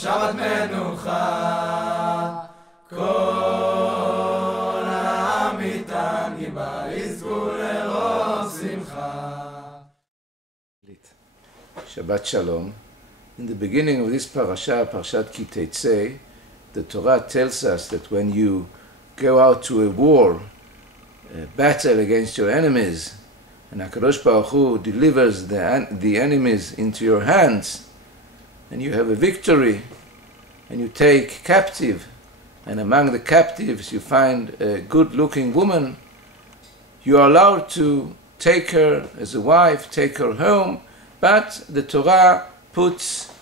שבת מנוחה, כל העם איתן בה יזכו לרוב שמחה. Shabbat Shalom. In the beginning of this Parashat Ki Tetze, the Torah tells us that when you go out to a war, a battle against your enemies, and HaKadosh Baruch Hu delivers the enemies into your hands, and you have a victory, and you take captive, and among the captives you find a good-looking woman, you are allowed to take her as a wife, take her home, but the Torah puts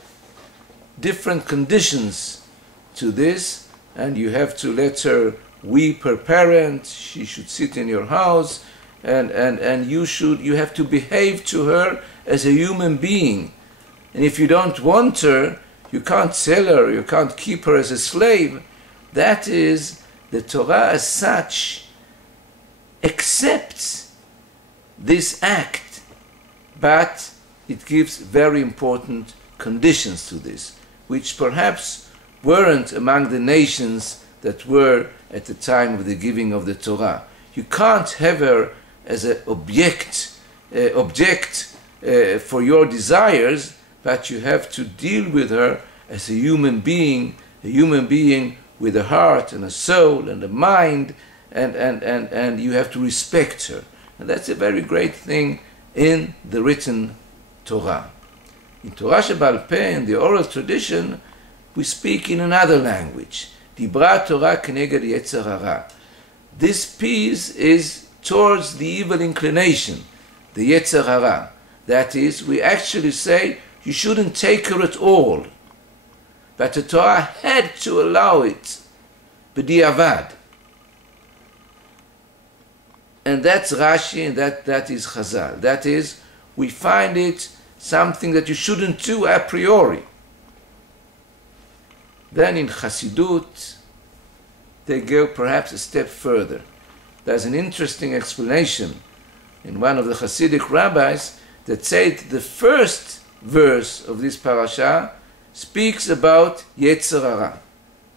different conditions to this, and you have to let her weep her parent, she should sit in your house, and you have to behave to her as a human being. And if you don't want her, you can't sell her, you can't keep her as a slave. That is, the Torah as such accepts this act, but it gives very important conditions to this, which perhaps weren't among the nations that were at the time of the giving of the Torah. You can't have her as an object for your desires, but you have to deal with her as a human being with a heart and a soul and a mind, and you have to respect her. And that's a very great thing in the written Torah. In Torah Sheba'al Peh, in the oral tradition, we speak in another language. Dibra Torah Keneged Yetzer Hara. This piece is towards the evil inclination, the Yetzer Hara. That is, we actually say, you shouldn't take her at all. But the Torah had to allow it, b'di'avad. And that's Rashi, and that is Chazal. That is, we find it something that you shouldn't do a priori. Then in Chassidut, they go perhaps a step further. There's an interesting explanation in one of the Hasidic rabbis that said the first verse of this parasha speaks about Yetzer Hara.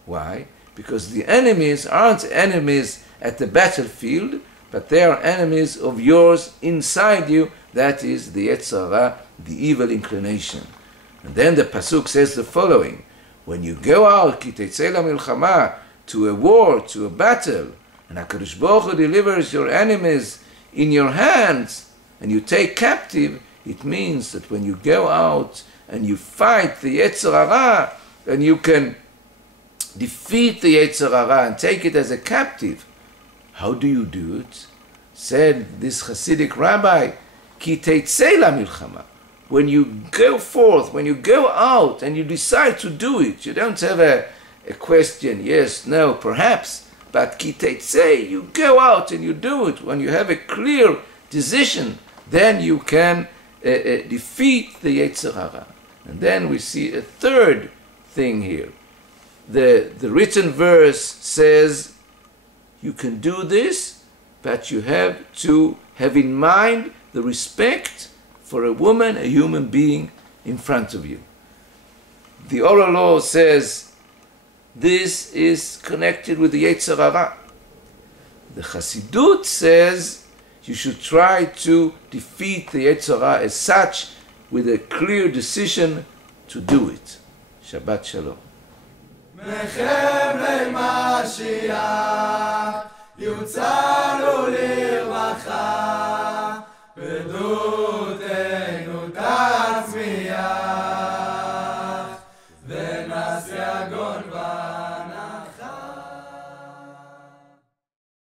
Why? Because the enemies aren't enemies at the battlefield, but they are enemies of yours inside you. That is the Yetzer Hara, the evil inclination. And then the pasuk says the following: when you go out, Ki Tetze LaMilchama, to a war, to a battle, and HaKadosh Baruch Hu delivers your enemies in your hands, and you take captive, it means that when you go out and you fight the Yetzer Hara, and you can defeat the Yetzer Hara and take it as a captive. How do you do it? Said this Hasidic rabbi, Ki Tetze LaMilchama. When you go forth, when you go out and you decide to do it, you don't have a question, yes, no, perhaps, but Ki Tetze, you go out and you do it. When you have a clear decision, then you can defeat the Yetzer Hara. And then we see a third thing here. The written verse says, you can do this, but you have to have in mind the respect for a woman, a human being in front of you. The oral law says this is connected with the Yetzer Hara. The Chassidut says you should try to defeat the Yetzer Hara as such, with a clear decision to do it. Shabbat Shalom. מחבלי משיח יוצלו לרווחה